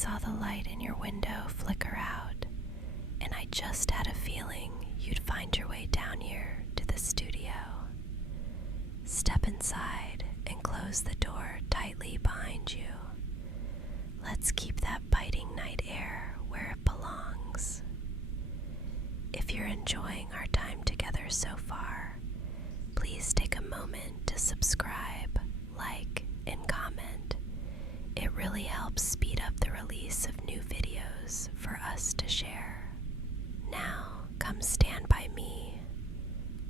saw the light in your window flicker out, and I just had a feeling you'd find your way down here to the studio. Step inside and close the door tightly behind you. Let's keep that biting night air where it belongs. If you're enjoying our time together so far, please take a moment to subscribe, like, and comment. It really helps speed up the release of new videos for us to share. Now, come stand by me.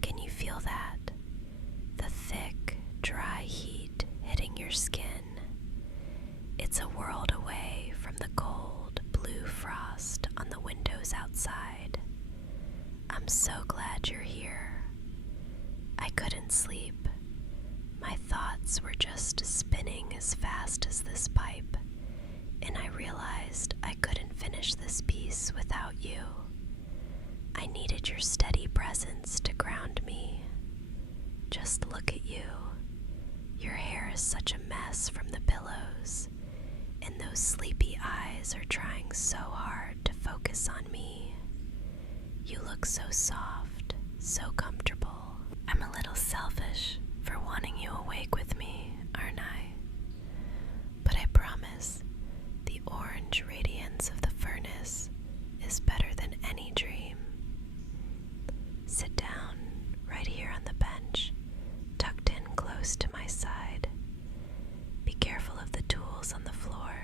Can you feel that? The thick, dry heat hitting your skin. It's a world away from the cold, blue frost on the windows outside. I'm so glad you're here. I couldn't sleep. My thoughts were just spinning as fast as this pipe, and I realized I couldn't finish this piece without you. I needed your steady presence to ground me. Just look at you. Your hair is such a mess from the pillows, and those sleepy eyes are trying so hard to focus on me. You look so soft, so comfortable. I'm a little selfish for wanting you awake with me, aren't I? But I promise, the orange radiance of the furnace is better than any dream. Sit down right here on the bench, tucked in close to my side. Be careful of the tools on the floor.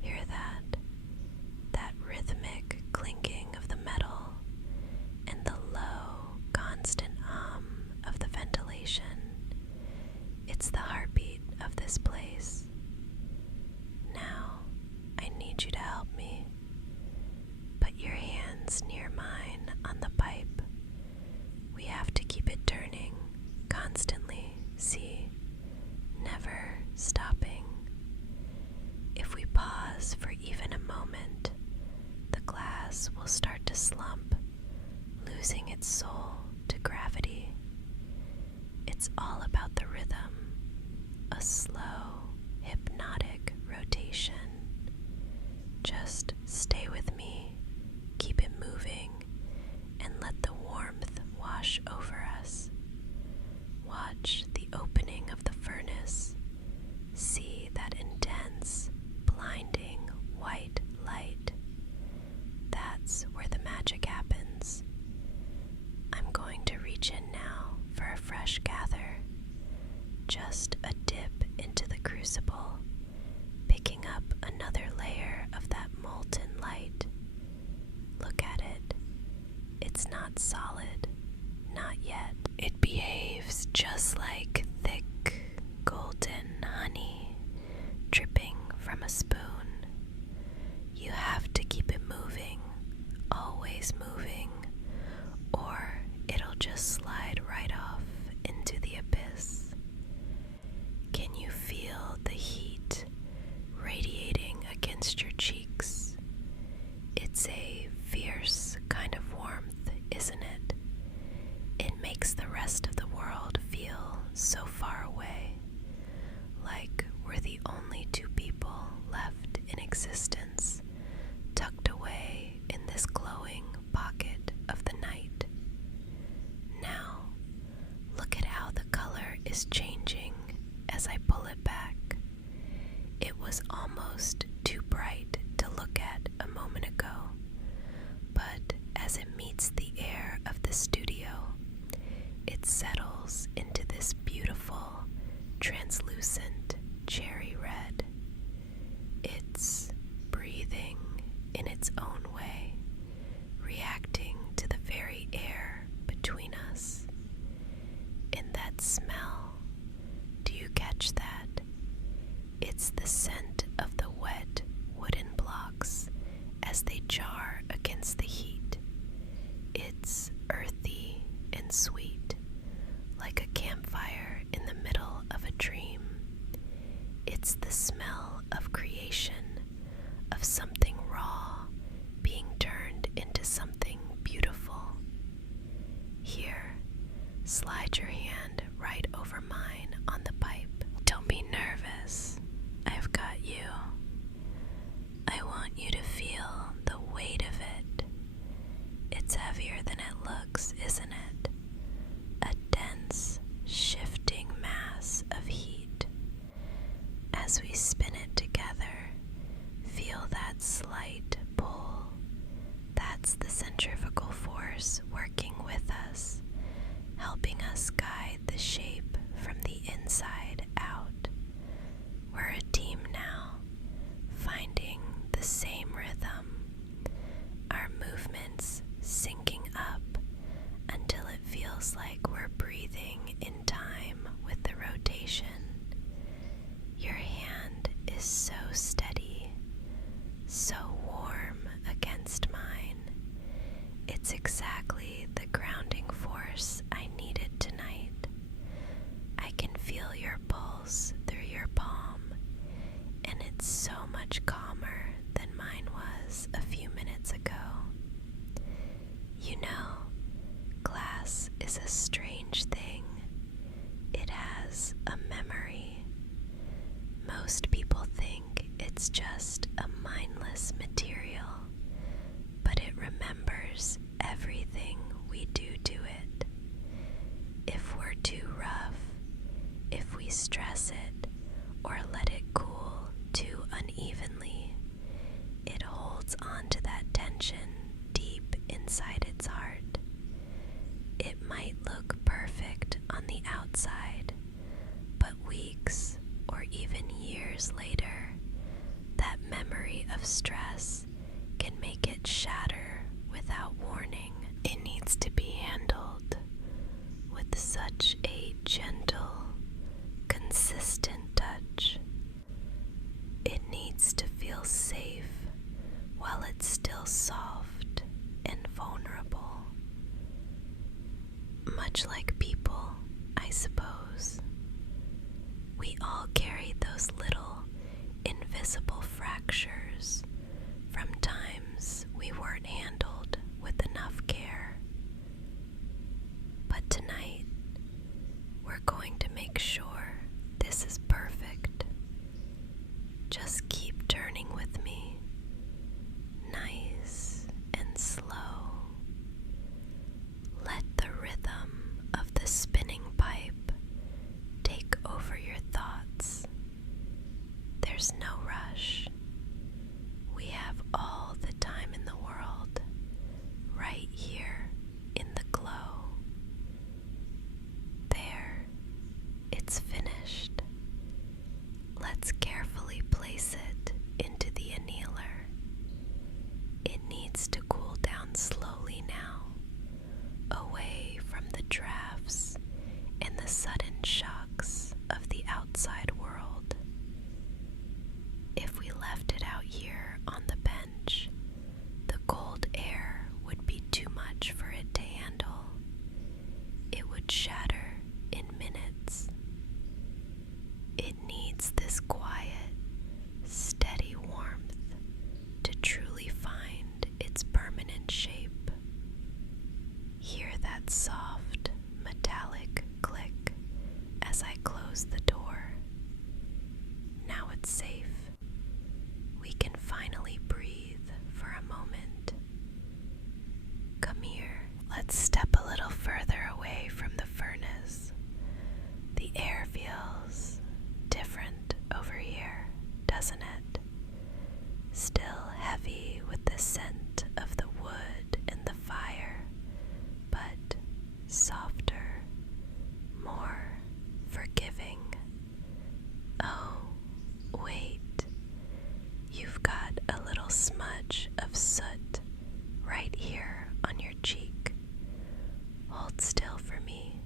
Hear that? That rhythmic clinking of the metal and the low, constant hum of the ventilation. It's the heartbeat of this place. Now, I need you to help me. Put your hands near mine on the pipe. We have to keep it turning constantly, see? Never stopping. If we pause for even a moment, the glass will start to slump, losing its soul to gravity. It's all about the rhythm, a slow, hypnotic rotation. Just stay with me, keep it moving, and let the warmth wash over us. Watch the opening of the furnace. See that intense, blinding white light. That's where the magic happens. I'm going to reach in now for a fresh gather. Just a dip into the crucible, picking up another layer of that molten light. Look at it. It's not solid, not yet. It behaves just like thick, golden honey dripping from a spoon. You have to keep it moving, always moving, or it'll just slide right off into the abyss. Can you feel the heat radiating against your cheeks? It's a fierce kind of warmth, isn't it? It makes the rest of the world feel so far away, like we're the only two people left in existence, tucked away in this glowing pocket of the night. Now, look at how the color is changing as I pull it back. It was almost too bright to look at a moment ago, but as it meets the air of the studio, it settles into this beautiful, translucent cherry red. It's breathing in its own way, reacting to the very air between us. In that smell, do you catch that? It's the scent of the wet wooden blocks as they jar against the heat. It's earthy and sweet, like a campfire in the middle of a dream. It's the smell of creation, of something raw being turned into something beautiful. Here, slide your hand right over mine on the pipe. Don't be nervous. I've got you. As we spin it together, feel that slight pull. That's the centrifugal force working with us, helping us guide the shape from the inside out. We're a team now, finding the same rhythm, our movements syncing up until it feels like we're breathing in time with the rotation. Your hand is so steady, so warm against mine. It's exactly the grounding force I needed tonight. I can feel your pulse through your palm, and it's so much calmer than mine was a few minutes ago. You know, glass is a strange thing. It has a memory. Most people think it's just a mindless material, but it remembers everything we do to it. If we're too rough, if we stress it or let it cool too unevenly, it holds on to that tension deep inside its heart. It might look perfect on the outside, but weeks or even years later, that memory of stress can make it shatter without warning. It needs to be handled with such a gentle, consistent touch. It needs to feel safe while it's still soft and vulnerable. Much like people, I suppose. We all carry those little invisible fractures from times we weren't handled with enough care. But tonight, we're going to make sure this is perfect. Just keep turning with me, nice and slow. Let the rhythm of the spinning pipe take over your thoughts. There's no rush. We have all the time in the world, right here in the glow. There, it's finished. Let's carefully place it into the annealer. It needs to cool down slowly now, away from the drafts and the sudden shocks of the outside world. If we left it out here on the bench, the cold air would be too much for it to handle. It would shatter in minutes. It needs this quiet, steady warmth to truly find its permanent shape. Hear that soft, metallic click as I close the door. Now it's safe. We can finally breathe for a moment. Come here. Let's step a little further away from the furnace. The air feels different over here, doesn't it? Still heavy with the scent of the wood and the fire, but softer, more forgiving. Oh, wait. You've got a little smudge of soot right here on your cheek. Hold still for me.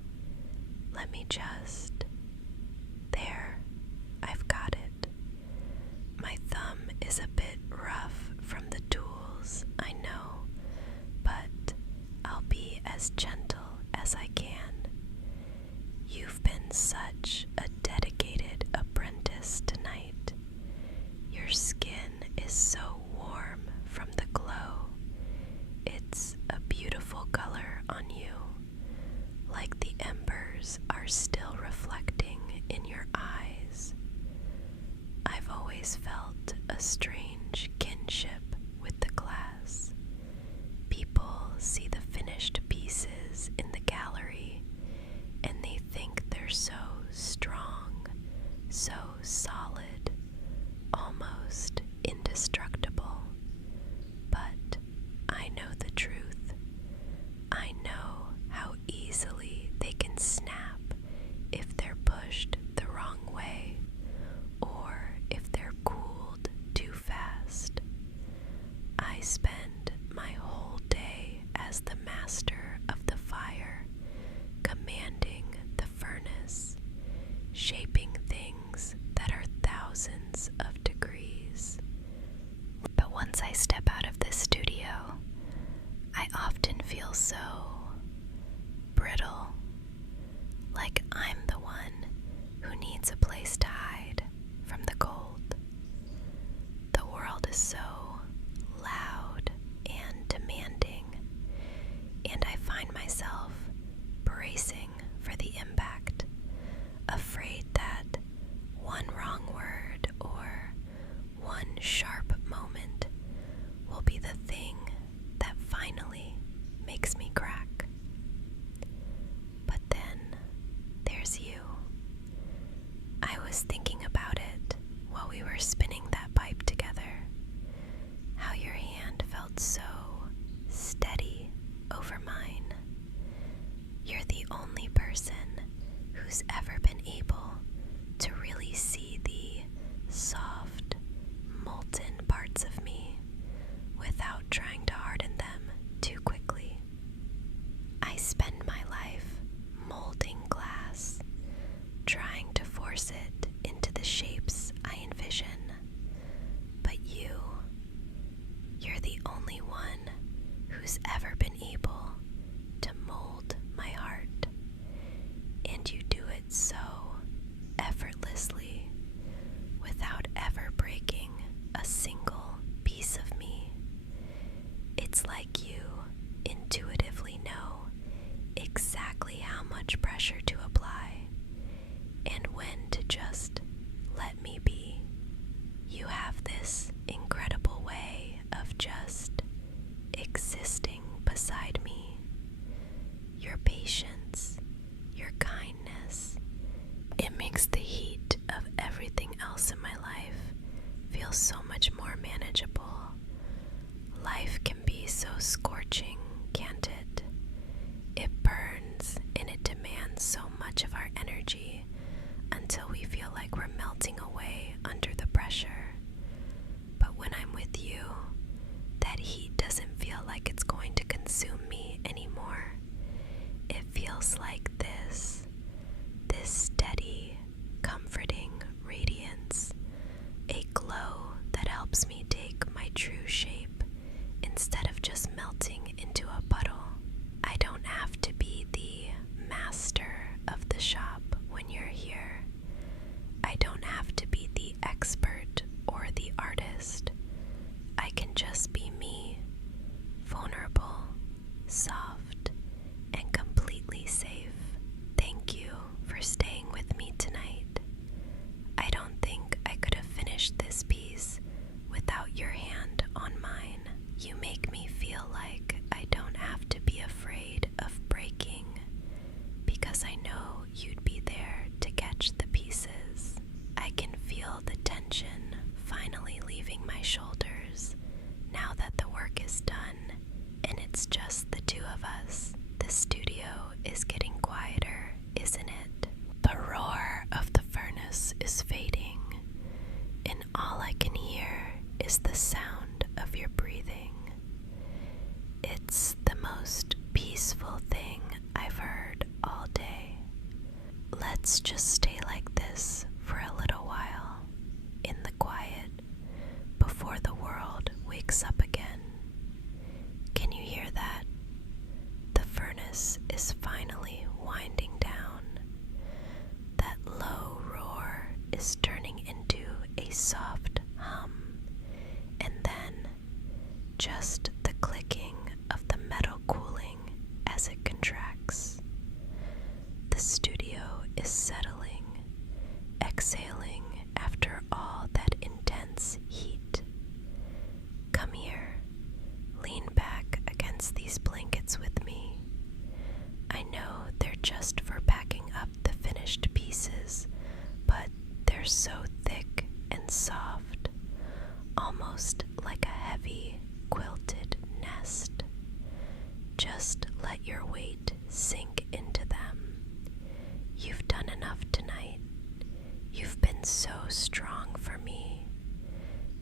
Let me just... There, I've got it. My thumb is a bit rough from the tools, I know, but I'll be as gentle as I can. You've been such a dedicated apprentice tonight. Your skin is so warm from the glow. It's a beautiful color on you, like the embers are still reflecting in your eyes. I've always felt a strange kinship with the glass. People see the finished pieces in the gallery and they think they're so strong, so solid, was thinking about it while we were spinning that pipe together, how your hand felt so steady over mine. You're the only person who's ever been able to really see the soft, molten parts of me without trying to harden them too quickly. I spend my life molding glass, trying to force it into the shapes I envision. But you're the only one who's ever been able to mold my heart. And you do it so effortlessly, without ever breaking a single piece of me. It's like you intuitively know exactly how much pressure to apply and when to just let me be. You have this incredible way of just existing beside me. Your patience, your kindness, it makes the heat of everything else in my life feel so much more manageable. Life can be so scorching, can't it? It burns and it demands so much of our energy until we feel like we're melting away under the pressure. But when I'm with you, that heat doesn't feel like it's going to consume me anymore. It feels like this steady, comforting radiance, a glow that helps me take my true shape instead of just melting into a puddle. I don't have to be the master of the shop when you're here. I don't have to be the expert or the artist. I can just be me, vulnerable, soft, and completely safe. Thank you for staying with me tonight. I don't think I could have finished this piece without your hand on mine. You make me feel like I don't have to be afraid of breaking, because I know you'd be there to catch the pieces. I can feel the tension finally leaving my shoulders now that the work is done and it's just the two of us. The studio is getting quieter, isn't it? The roar of the furnace is fading, and all I can hear is the sound of your breathing. It's the most peaceful thing I've heard all day. Let's just stay like this for a little while, in the quiet, before the world wakes up again. Can you hear that? The furnace is finally winding down. That low roar is turning into a soft hum, and then just the clicking of the metal cooling as it contracts. The studio is settling, exhaling after all that intense heat. Come here, lean back against these blankets with me. I know they're just for packing up the finished pieces, but they're so thick and soft, almost like a heavy, quilted nest. Just let your weight sink into them. You've done enough tonight. You've been so strong for me.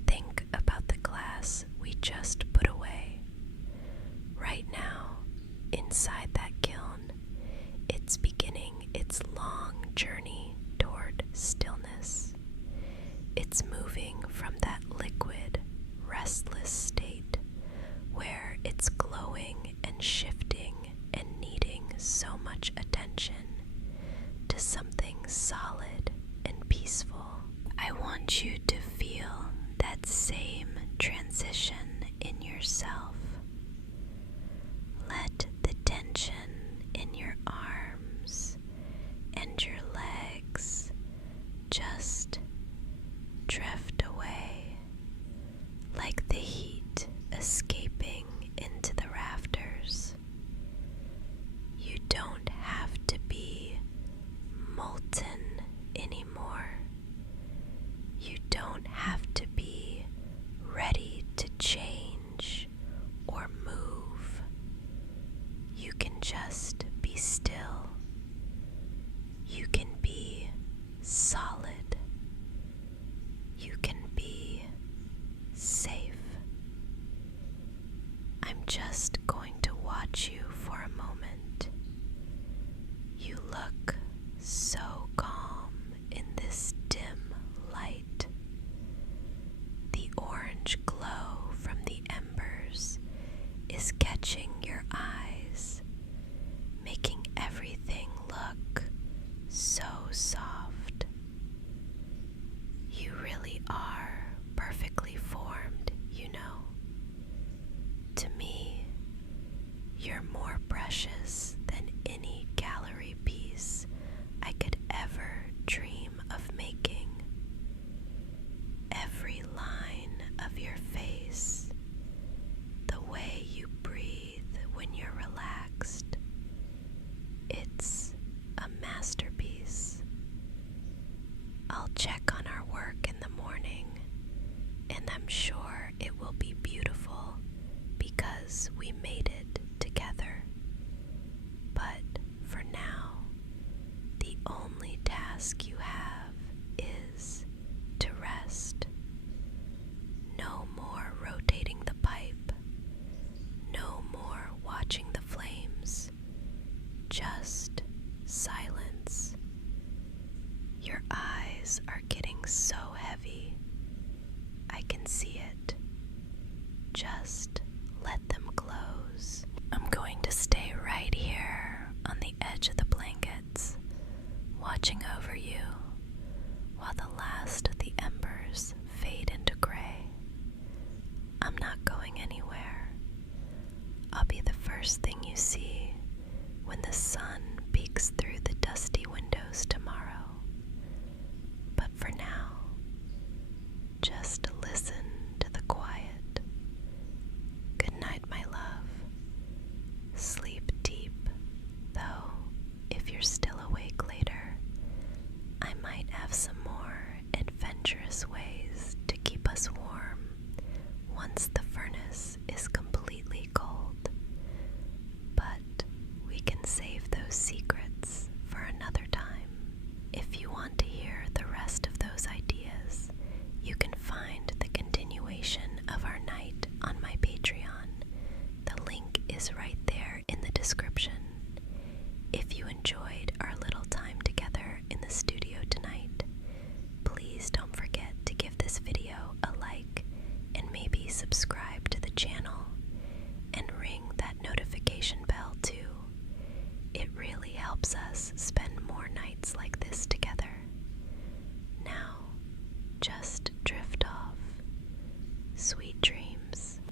Think about the glass we just put away. Right now, inside that kiln, it's beginning its long journey toward stillness. It's moving from that liquid, restless state where it's glowing and shifting and needing so much attention to something solid and peaceful. I want you to feel that same transition in yourself. Let the tension in your arms and your legs just drift away, like the heat escaping into the rafters. You don't have to be molten anymore. am sure it will be beautiful because we made it together. But for now, the only task you have is to rest. No more rotating the pipe. No more watching the flames. Just silence. Your eyes are getting so heavy. I can see it. Just let them close. I'm going to stay right here on the edge of the blankets, watching over you while the last of the embers fade into gray. I'm not going anywhere. I'll be the first thing you see when the sun peeks through the dusty windows tomorrow. But for now, just listen to the quiet. Good night, my love. Sleep deep, though if you're still awake later, I might have some more adventurous ways